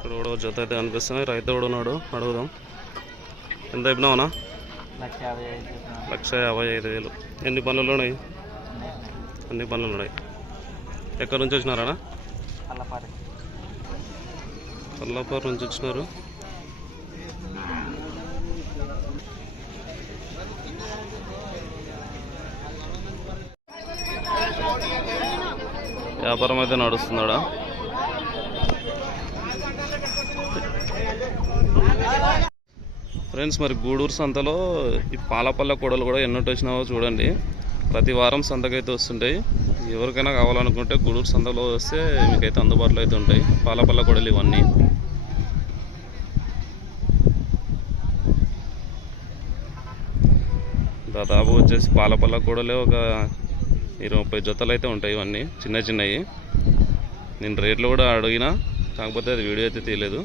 ఇక్కడ కూడా జత అయితే కనిపిస్తున్నాయి రైతు కూడా ఉన్నాడు. అడుగుదాం. ఎంత అయిపోయినావునా లక్ష యాభై ఐదు లక్ష యాభై ఐదు వేలు. ఎన్ని పనులు ఉన్నాయి? అన్ని పనులు ఉన్నాయి. ఎక్కడి నుంచి వచ్చినారా అల్లపాటి నుంచి వచ్చినారు. వ్యాపారం అయితే నడుస్తున్నాడా ఫ్రెండ్స్ మరి గూడూరు సంతలో ఈ పాలపల్ల కూడలు కూడా ఎన్నోటి వచ్చినావో చూడండి. ప్రతి వారం సంతకైతే వస్తుంటాయి. ఎవరికైనా కావాలనుకుంటే గూడూరు సంతలో వస్తే మీకైతే అందుబాటులో అయితే ఉంటాయి. పాలపల్ల కూడలు ఇవన్నీ. దాదాపు వచ్చేసి పాలపల్ల కూడలే ఒక ఇరవై ముప్పై జతలు అయితే ఉంటాయి ఇవన్నీ. చిన్న చిన్నవి నేను రేట్లు కూడా అడిగినా కాకపోతే అది వీడియో అయితే తీయలేదు.